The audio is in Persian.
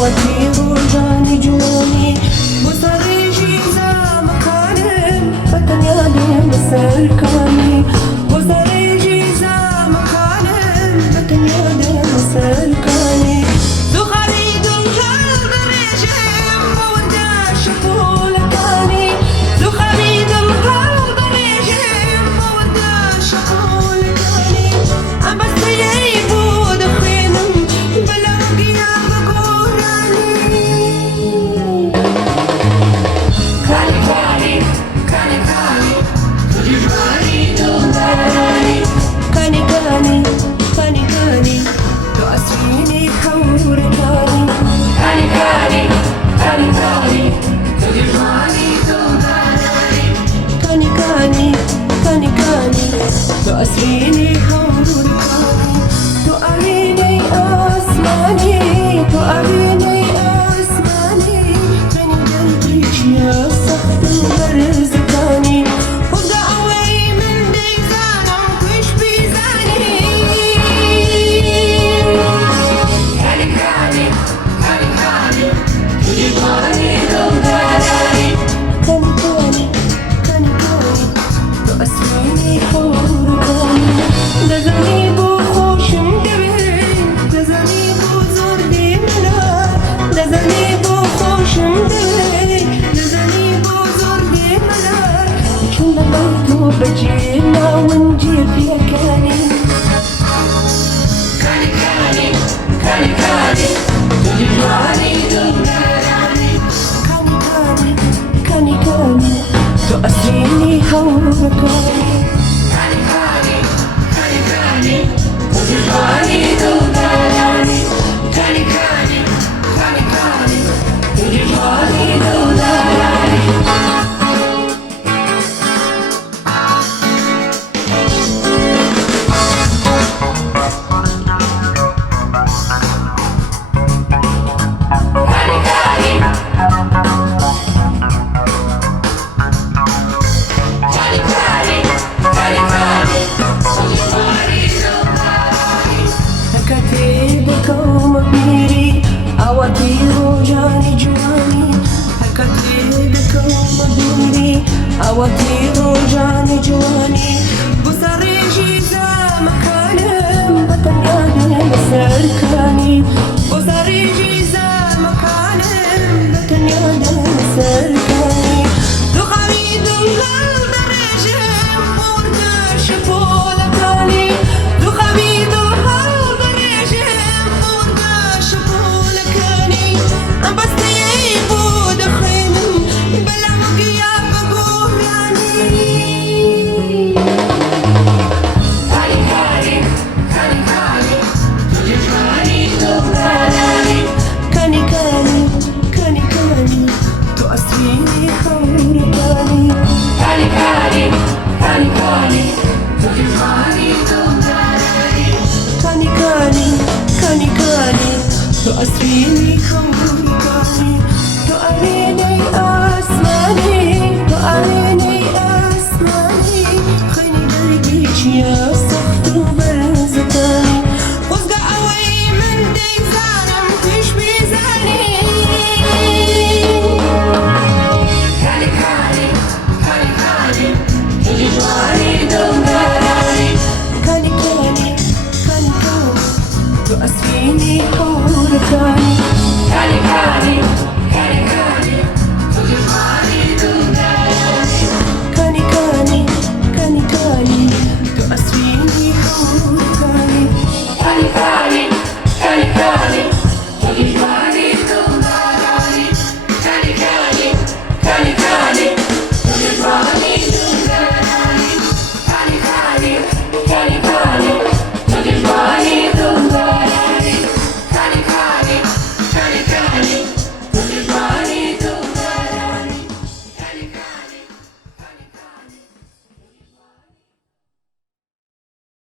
أوتير جاني جوني وصريجي زا مكانم بطن يادي مسركاني وصريجي زا مكانم بطن يادي مسركاني دو خريد القلب ريجم بوداش طولكاني دو خريد القلب ريجم بوداش طولكاني أم بس يبود خينم بلا وقيا بقوراني كاني كاني كاني كاني تجيباني دولاراني كاني كاني كاني كاني تأسفيني حوركاني كاني كاني كاني كاني تجيباني دولاراني كاني كاني كاني كاني تأسفيني حوركاني تؤميني أسماني تؤميني أسماني من قلبي يا صخت برزقاني ودعوي من ديزانة وش بيزاني كاني كاني كاني كاني تجيباني دولاراني كاني كاني كاني كاني تأسفيني حوركاني دزني بخوش مدبرين دزني بزور دي ملا دزني بخوش مدبرين دزني بزور دي ملا شو لبيتو بجينا ونجيب يا كاني كاني كاني كاني كاني تجيباني دولاراني كاني كاني كاني كاني تؤسريني حوركاني كاني كاني كاني كاني تجيباني دولاراني كاني كاني كاني كاني تجيباني دولاراني هكتيبك ومبيري أوتير جاني جواني هكتيبك ومبيري أوتير جاني جواني بصريجي زا مكانم بطن يادي مسركاني بصريجي زا مكانم بطن يادي مسركاني دو خريد القلب ريجم بوداش طولكاني دو خريد القلب ريجم بوداش طولكاني أم بس يبود خيمم بلا وقيا بقوراني كاني كاني كاني كاني تجيباني دولاراني كاني كاني كاني كاني تؤسفيني حوركاني كاني كاني كاني كاني تجيباني دولاراني كاني كاني كاني كاني تؤسفيني حوركاني تؤميني أسماني تؤميني أسماني خيني قلبيش يا صخت برزقاني وزقع قوي من ديزانة مش بيزاني كاني كاني كاني كاني تجيباني دولاراني كاني كاني كاني كاني تؤسفيني حوركاني كاني كاني